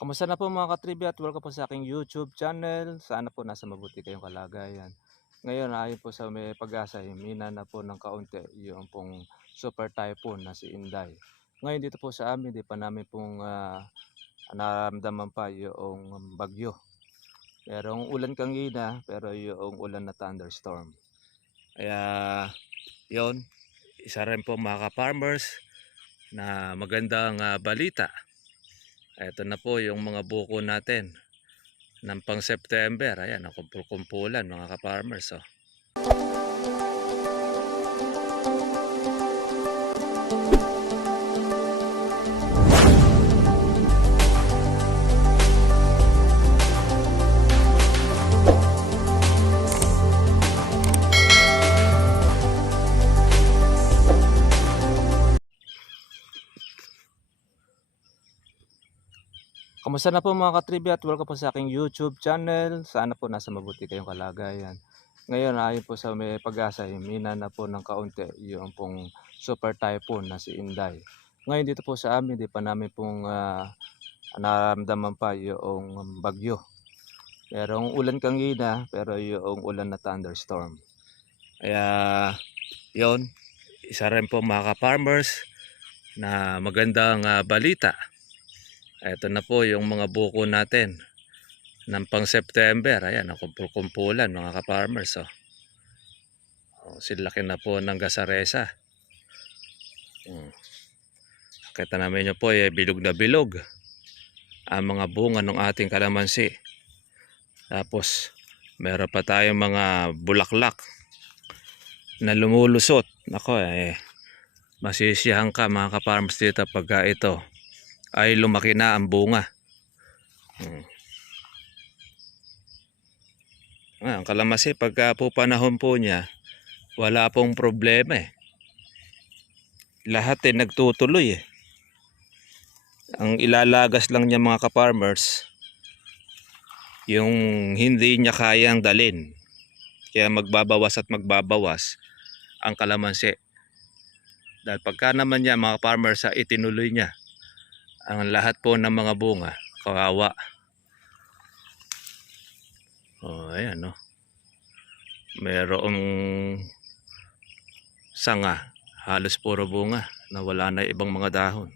Kamusta na po mga katribya at welcome po sa aking YouTube channel. Sana po nasa mabuti kayong kalagayan. Ngayon ayon po sa may pag-asa, himina na po ng kaunti yung pong super typhoon na si Inday. Ngayon dito po sa amin, di pa namin pong naramdaman pa yung bagyo. Merong ulan kangina pero yung ulan na thunderstorm. Kaya yon, isa rin po mga ka-farmers na magandang balita. Ito na po yung mga buko natin ng pang September. Ayan, nakumpul-kumpulan mga ka-farmers. Oh. Kamusta na po mga katribya at welcome po sa aking YouTube channel. Sana po nasa mabuti kayong kalagayan. Ngayon ayon po sa may pag-asa, himina na po ng kaunti yung pong super typhoon na si Inday. Ngayon dito po sa amin, di pa namin pong naramdaman pa yung bagyo. Merong ulan kangina pero yung ulan na thunderstorm. Kaya yon, isa rin po mga ka-farmers na magandang balita. Ito na po yung mga buko natin ng pang September. Ayan, nakumpul-kumpulan mga ka-farmers. Oh. Silaki na po ng gasaresa. Kita namin nyo po, bilog na bilog ang mga bunga ng ating kalamansi. Tapos meron pa tayong mga bulaklak na lumulusot. Nako, masisiyahan ka mga ka-farmers dito pagka ito ay lumaki na ang bunga. Ang kalamansi pagka po panahon po niya, wala pong problema eh. Lahat nagtutuloy eh. Ang ilalagas lang niya mga ka-farmers, yung hindi niya kayang dalin. Kaya magbabawas at magbabawas ang kalamansi. Dahil pagka naman niya mga farmers itinuloy niya ang lahat po ng mga bunga, kawawa. Oh, ayan no. Merong sanga, halos puro bunga na wala na ibang mga dahon.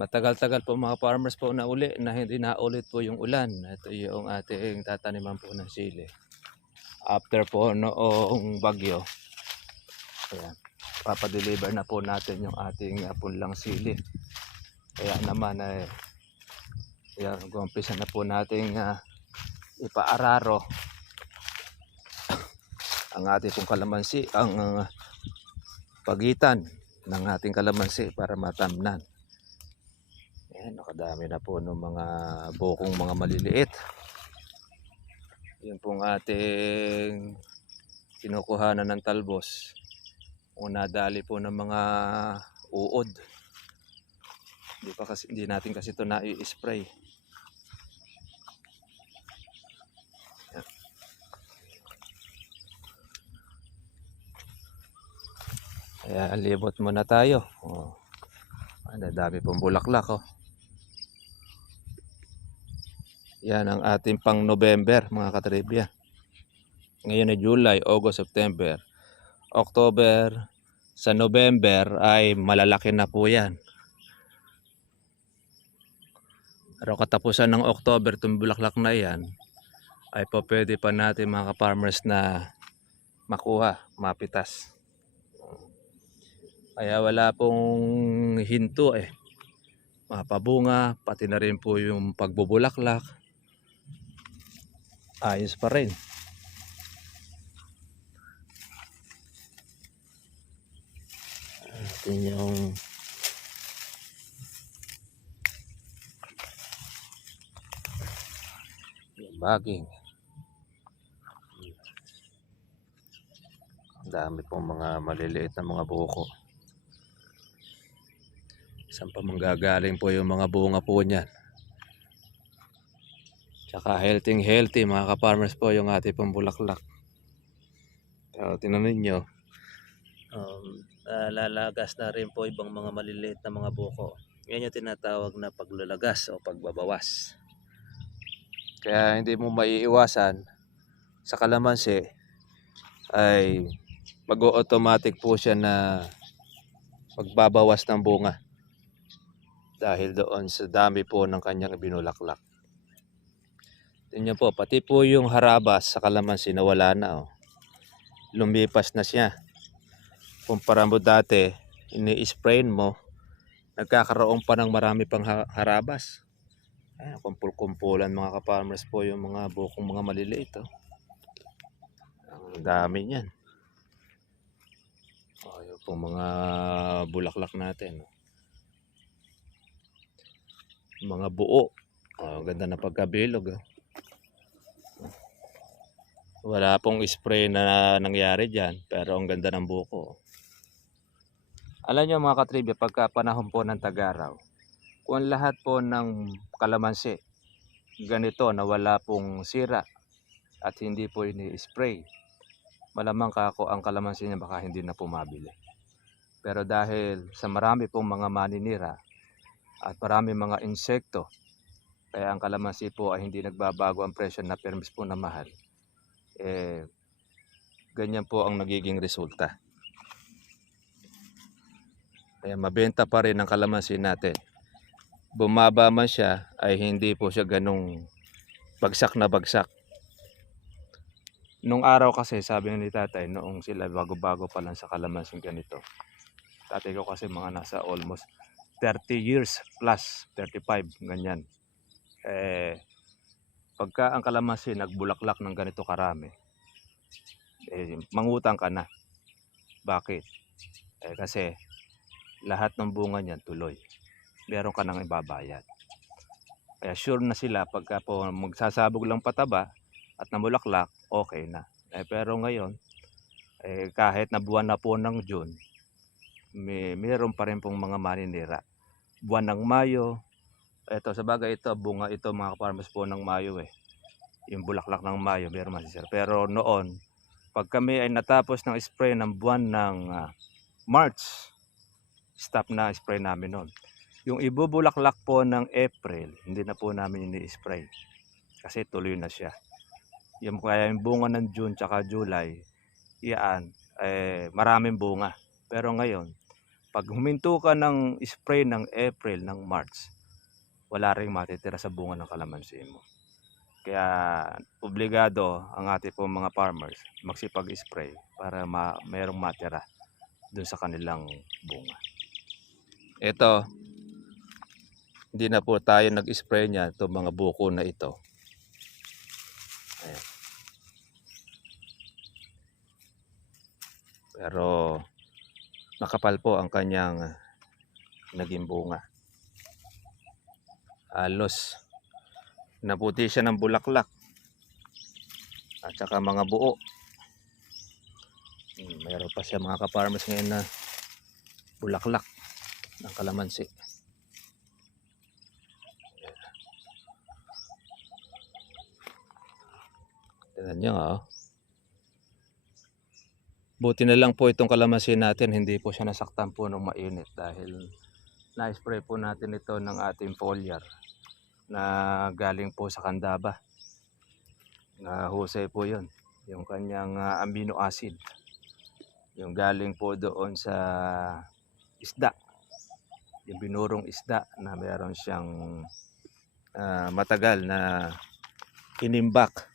Matagal-tagal po mga farmers po na uli na hindi na ulit po yung ulan. Ito yung ating tataniman po ng sili. After po noong bagyo, ayan, papadeliver na po natin yung ating punlang sili. Kaya naman ayan, gumpisa na po nating ipaararo ang ating pong kalamansi, ang pagitan ng ating kalamansi para matamnan. Ayan, nakadami na po ng mga bukong mga maliliit. Yun pong ating kinukuhanan ng talbos. Kung nadali po ng mga uod. Hindi natin kasi ito na-i-spray. Kaya libot muna tayo. Oh. Ang dami pong bulaklak oh. Yan ang ating pang November mga katribya. Ngayon ay July, August, September, October. Sa November ay malalaki na po yan. Pero katapusan ng October, itong bulaklak na yan ay po pwede pa natin mga ka-farmers na makuha, mapitas. Kaya wala pong hinto eh. Mapabunga, pati na rin po yung pagbubulaklak. Ayos pa rin. Atin yung baging. Ang dami pong mga maliliit na mga buko. Saan pa manggagaling po yung mga bunga po niyan. Tsaka healthy mga ka-farmers po yung ating pong bulaklak. So, tingnan ninyo. Lalagas na rin po ibang mga maliliit na mga buko. Yan yung tinatawag na paglalagas o pagbabawas. Kaya hindi mo maiiwasan sa kalamansi ay mag-automatic po siya na magbabawas ng bunga dahil doon sa dami po ng kanyang binulaklak. Tingnan po, pati po yung harabas sa kalamansi nawala na. Oh. Lumipas na siya. Kumpara mo dati, ini-sprayin mo, nagkakaroon pa ng marami pang harabas. Ayan, kumpul-kumpulan mga ka-farmers po yung mga bukong mga maliliit. Oh. Ang dami niyan. Oh, yung pong mga bulaklak natin. Mga buo. Oh, ganda na pagkabilog. Oh. Wala pong spray na nangyari dyan, pero ang ganda ng buko. Alam nyo mga katribya, pagka panahon po ng tag-araw, kung lahat po ng kalamansi ganito na wala pong sira at hindi po ini-spray, malamang kako ang kalamansi niya baka hindi na pumabili. Pero dahil sa marami pong mga maninira at marami mga insekto, kaya ang kalamansi po ay hindi nagbabago ang presyo na permis po na mahal. Ganyan po ang nagiging resulta. Kaya mabenta pa rin ang kalamansi natin. Bumaba man siya ay hindi po siya ganong bagsak na bagsak. Nung araw kasi sabi ni tatay noong sila bago-bago pa lang sa kalamansi ganito. Tatay ko kasi mga nasa almost 30 years plus, 35 ganyan. Pagka ang kalamansi nagbulaklak ng ganito karami, mangutang ka na. Bakit? Kasi lahat ng bunga niyan tuloy. Meron ka nang ibabayad. Kaya sure na sila pagka po magsasabog lang pataba at namulaklak, okay na. Pero ngayon, kahit na buwan na po ng June, mayroon pa rin pong mga maninira. Buwan ng Mayo, ito sa bagay ito, bunga ito mga farmers po ng Mayo Yung bulaklak ng Mayo, meron masisir. Pero noon, pag kami ay natapos ng spray ng buwan ng March, stop na spray namin noon. Yung ibubulaklak po ng April, hindi na po namin ini-spray. Kasi tuloy na siya. Yung kaya yung bunga ng June tsaka July, iyan, maraming bunga. Pero ngayon, pag huminto ka ng spray ng April, ng March, wala ring matitira sa bunga ng kalamansi mo. Kaya obligado ang ating po mga farmers magsipag-spray para mayroong matira dun sa kanilang bunga. Ito, hindi na po tayo nag-spray niya itong mga buko na ito. Ayan. Pero makapal po ang kanyang naging bunga. Halos naputi siya ng bulaklak at saka mga buo. Mayroon pa siya mga ka-farmers ngayon na bulaklak ng kalamansi. Tignan nyo oh. Buti na lang po itong kalamansi natin, hindi po siya nasaktan po ng mainit dahil na-spray po natin ito ng ating foliar na galing po sa Candaba. Nahusay po yun, yung kanyang amino acid. Yung galing po doon sa isda, yung binurong isda na meron siyang matagal na inimbak.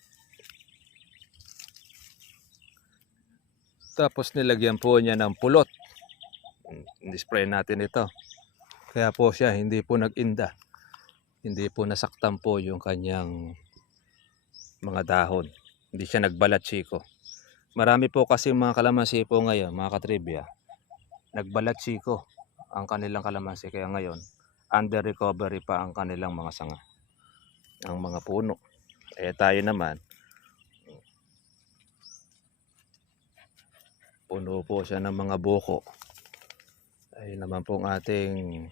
Tapos nilagyan po niya ng pulot. Spray natin ito. Kaya po siya hindi po nag-inda. Hindi po nasaktan po yung kanyang mga dahon. Hindi siya nagbalat siko. Marami po kasi mga kalamansi po ngayon, mga katribya, nagbalat siko ang kanilang kalamansi. Kaya ngayon, under recovery pa ang kanilang mga sanga, ang mga puno. Tayo naman, puno po siya ng mga buko. Ay naman pong ating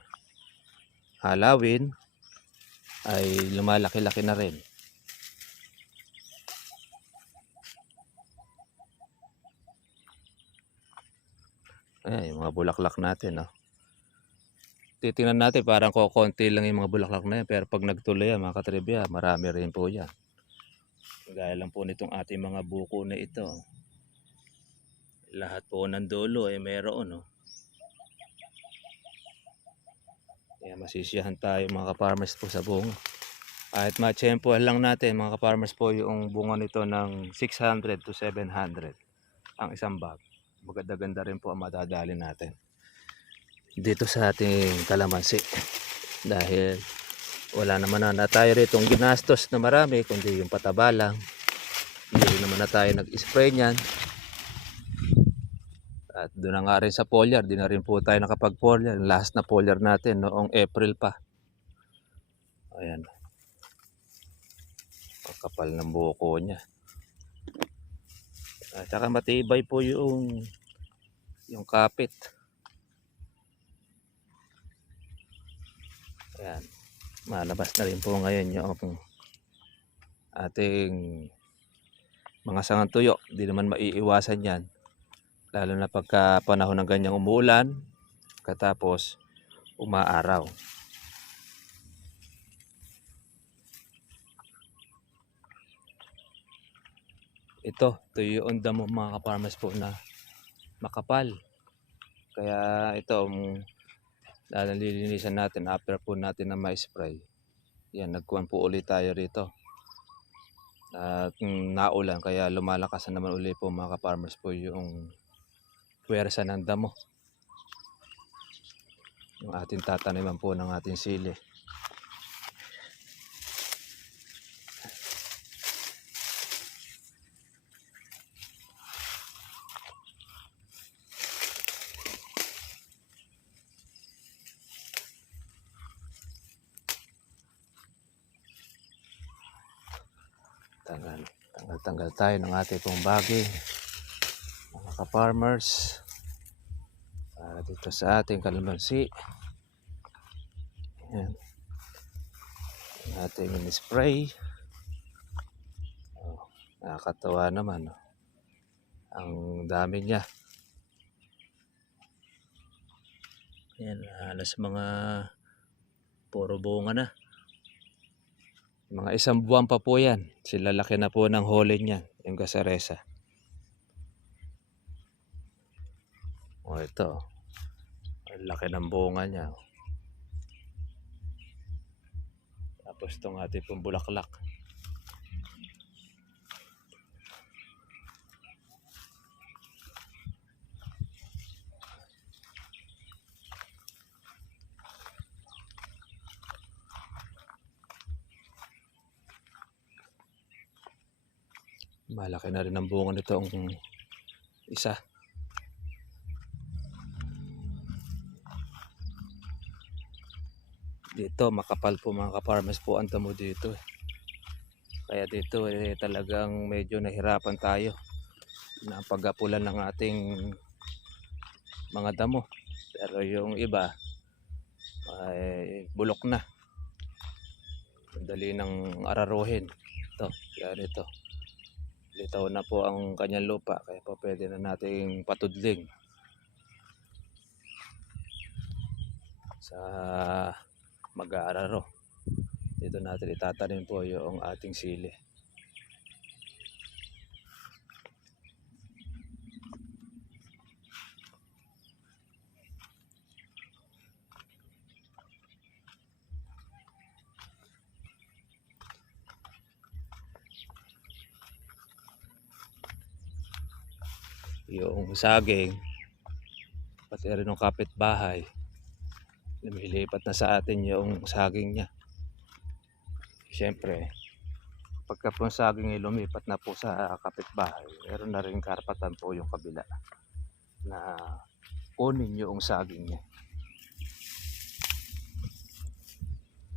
halawin ay lumalaki-laki na rin. Ayan, yung mga bulaklak natin, no? Titingnan natin parang kokonti lang yung mga bulaklak na yan. Pero pag nagtuloy yan, mga katribya, marami rin po yan. Gaya lang po nitong ating mga buko na ito. Lahat po ng dulo ay mayroon, no? Kaya masisiyahan tayo mga ka-farmers po sa bunga. Kahit matsyempohan lang natin mga ka-farmers po yung bunga nito ng 600 to 700 ang isang bag. Maganda-ganda rin po ang madadali natin dito sa ating kalamansi. Dahil wala naman na tayo ritong ginastos na marami, kundi yung pataba lang. Hindi rin naman na tayo nag-spray niyan. At doon na nga rin sa foliar, di na rin po tayo nakapag-foliar. Last na foliar natin noong April pa. Ayan. Ang kapal ng buko niya. At saka matibay po yung kapit. Ayan. Malabas na rin po ngayon yung ating mga sangang tuyo. Hindi naman maiiwasan yan. Lalo na pagka panahon ng ganyang umuulan, katapos umaaraw. Ito yung damo mga ka-farmers po na makapal. Kaya ito, nalilinisan natin after po natin na ma-spray. Yan, nagkuhan po ulit tayo rito. At naulan, kaya lumalakas na naman ulit po mga ka-farmers po yung puwersa ng damo. Yung ating tataniman po ng ating sili. Tanggal tayo ng ating pong bagay mga ka-farmers. Dito sa ating kalamansi. Ayan. Yung ating in-spray. Nakakatawa naman. Ang dami niya. Ayan, halos mga puro bunga na. Mga isang buwan pa po yan. Sila laki na po ng hole niyan. Yung gasaresa. O ito. Ang laki ng bunga niya. Tapos itong ating pong bulaklak. Malaki na rin ang bunga nito ang isa. Dito makapal po mga ka-farmers po ang damo dito. Kaya dito talagang medyo nahirapan tayo na pag-apulan ng ating mga damo. Pero yung iba ay bulok na. Dali ng araruhin. Ito, yan ito. Litaw na po ang kanyang lupa, kaya po pwede na nating patudling sa mag-aararo. Dito natin itatanim po yung ating sili. Yung saging, pati rin ng kapitbahay, lumilipat na sa atin yung saging niya. Siyempre, pagka po saging ay lumipat na po sa kapitbahay, meron na rin karapatan po yung kabila na kunin yung saging niya.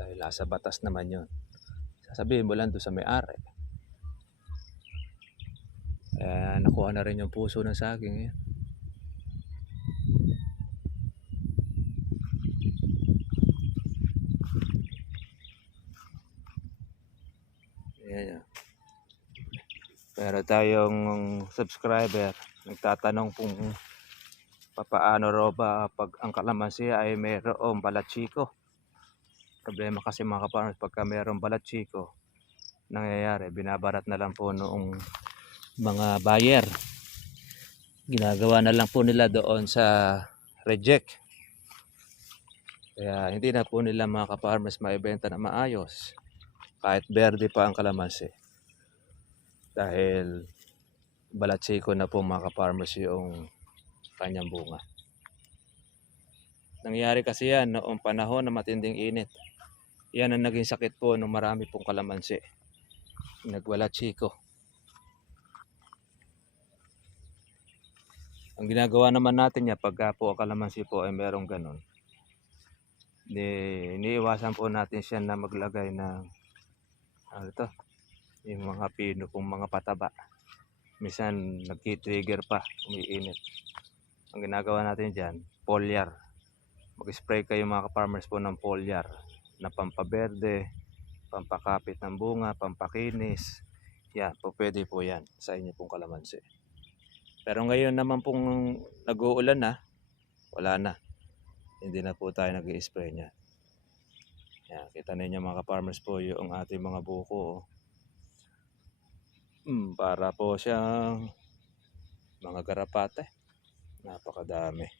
Dahil nasa batas naman yun. Sasabihin mo lang doon sa may-ari. Nakuha na rin yung puso ng saging yan. Yan. Pero tayong subscriber nagtatanong kung papaano raw ba pag ang kalamansi ay mayroong balat chiko. Problema kasi mga ka-farmers, pagka mayroong balat chiko, nangyayari, binabarat na lang po noong mga buyer. Ginagawa na lang po nila doon sa reject. Kaya hindi na po nila mga ka-farmers maibenta na maayos kahit berde pa ang kalamansi. Dahil balat chiko na po mga ka-farmers yung kanyang bunga. Nangyari kasi yan noong panahon na matinding init. Yan ang naging sakit po ng marami pong kalamansi. Nagwala chiko. Ang ginagawa naman natin niya pagka po ang kalamansi po ay merong ganun. Iniiwasan po natin siya na maglagay ng yung mga pino pong mga pataba. Minsan nagki-trigger pa, umiinit. Ang ginagawa natin dyan, foliar. Mag-spray kayo mga ka-farmers po ng foliar na pampaberde, pampakapit ng bunga, pampakinis. Yan, po pwede po yan sa inyo pong kalamansi. Pero ngayon naman pong nag-uulan na, wala na. Hindi na po tayo nag-i-spray niya. Yan, kita ninyo mga ka-farmers po yung ating mga buko. Para po siyang mga garapate. Napakadami.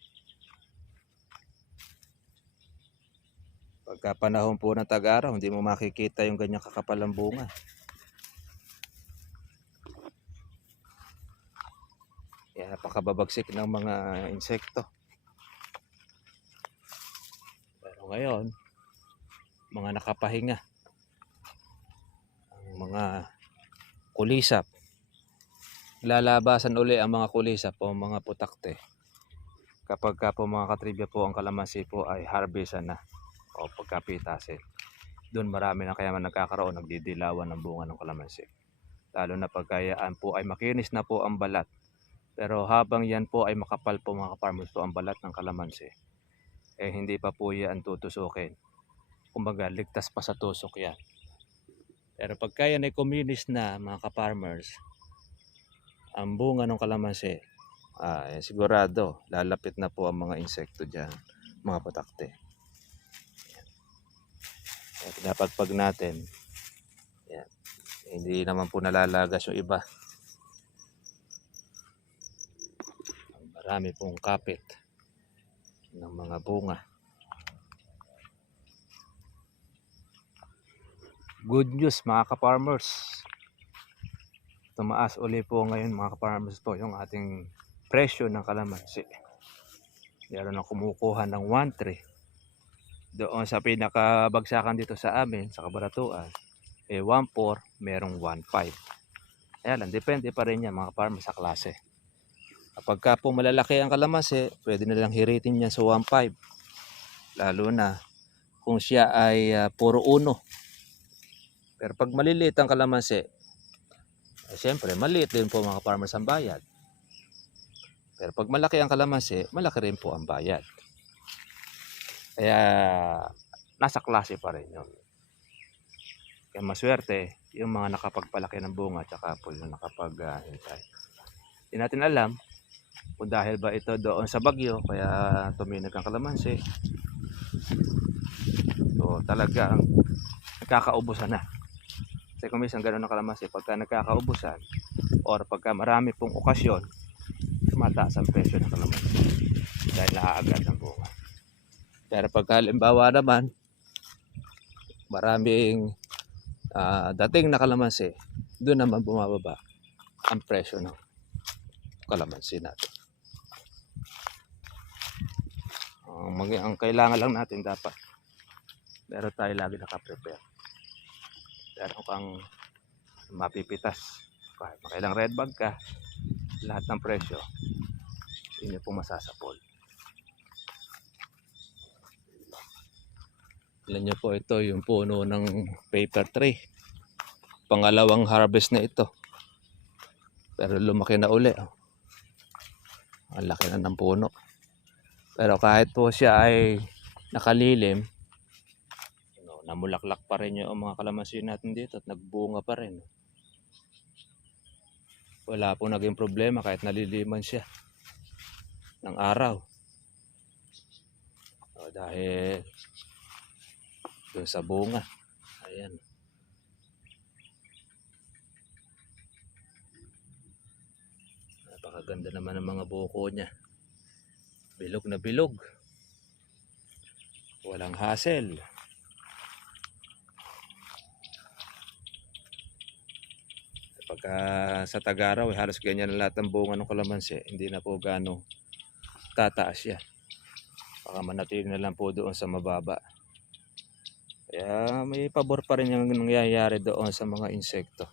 Pagka panahon po ng tag-araw, hindi mo makikita yung ganyang kakapalang bunga. Yan, napakababagsik ng mga insekto. Pero ngayon, mga nakapahinga. Ang mga kulisap. Lalabasan uli ang mga kulisap o mga putakte. Kapag ka po mga katribya po ang kalamansi po ay harvestan na o pagkapitasin. Doon marami na kaya nagkakaroon, nagdidilawan ng bunga ng kalamansi. Lalo na pagkayaan po ay makinis na po ang balat. Pero habang yan po ay makapal po mga farmers po ang balat ng kalamansi, eh hindi pa po yan tutusukin. Kumbaga ligtas pa sa tusok yan. Pero pagka yan ay kuminis na mga ka-farmers, ang bunga ng kalamansi, sigurado lalapit na po ang mga insekto dyan, mga patakte. At dapat pag natin, yan, hindi naman po nalalagas yung iba. Marami pong kapit ng mga bunga. Good news mga ka-farmers. Tumaas uli po ngayon mga ka-farmers po yung ating presyo ng kalamansi. Meron na kumukuha ng 1.3. Doon sa pinakabagsakan dito sa amin, sa Kabaratuan, 1.4, merong 1.5. Ayan lang, depende pa rin yan mga ka-farmers sa klase. Kapag ka po malalaki ang kalamansi, pwede na lang hiritin niya sa 1.5. Lalo na kung siya ay puro uno. Pero pag maliliit ang kalamansi, siyempre maliit din po mga farmers ang bayad. Pero pag malaki ang kalamansi, malaki rin po ang bayad. Kaya nasa klase pa rin yun. Kaya maswerte yung mga nakapagpalaki ng bunga at saka po yung nakapag-hintay. Hindi natin alam kung dahil ba ito doon sa bagyo kaya tuminog ang kalamansi. So talagang nagkakaubusan na. Kasi kung minsan gano'n ang kalamansi, pagka nagkakaubusan or pagka marami pong okasyon, mataas ang presyo ng kalamansi dahil naaagad ang bunga. Pero pagka halimbawa naman, maraming dating na kalamansi, doon naman bumababa ang presyo ng kalamansi natin. Ang kailangan lang natin dapat, pero tayo lagi nakaprepare. Pero kang mapipitas, kahit makailang red bag ka, lahat ng presyo, hindi po masasapol. Alam nyo po, ito yung puno ng paper tree. Pangalawang harvest na ito. Pero lumaki na uli. Ang laki na ng puno. Pero kahit po siya ay nakalilim, namulaklak pa rin yung mga kalamansi natin dito at nagbunga pa rin. Wala po naging problema kahit naliliman siya. ng araw. Dahil doon sa bunga. Ayan. Napakaganda naman ng mga buko niya. Bilog na bilog. Walang hassle. Pagka sa tag-araw, halos ganyan na lahat ng bunga ng kalamansi. Hindi na po gaano tataas yan. Baka manatili na lang po doon sa mababa. Kaya may pabor pa rin yung nangyayari doon sa mga insekto.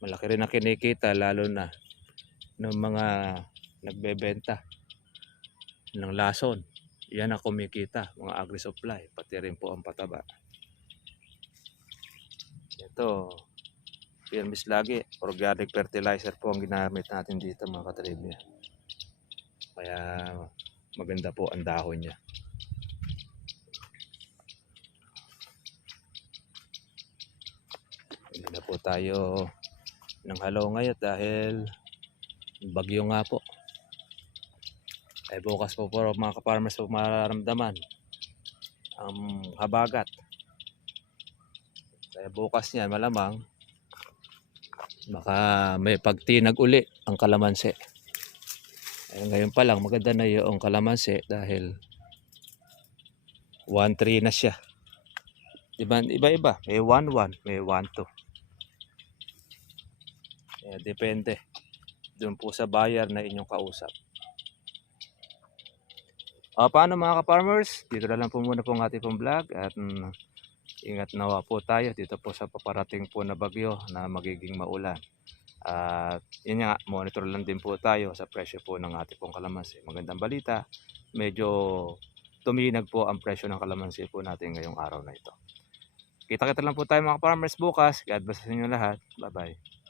Malaki rin ang kinikita lalo na ng mga nagbebenta ng lason. Yan ang kumikita, mga agri-supply, pati rin po ang pataba. Ito, Firmis lagi, organic fertilizer po ang ginamit natin dito mga katribya. Kaya maganda po ang dahon niya. Hindi na po tayo ng halaw ngayon dahil bagyo nga po. Ay bukas po mga ka-farmers po mararamdaman ang habagat. Kaya bukas niyan malamang baka may pagtinag uli ang kalamansi. Ay ngayon pa lang maganda na yung kalamansi dahil 1-3 na siya. Iba-iba. May 1-1, may 1-2. Depende. Doon po sa buyer na inyong kausap. Paano mga ka-farmers? Dito na lang po muna po ang ating pong vlog at ingat nawa po tayo dito po sa paparating po na bagyo na magiging maulan. At yun nga, monitor lang din po tayo sa presyo po ng ating pong kalamansi. Magandang balita, medyo tuminag po ang presyo ng kalamansi po natin ngayong araw na ito. Kita-kita lang po tayo mga farmers bukas. God bless sa inyo lahat. Bye-bye.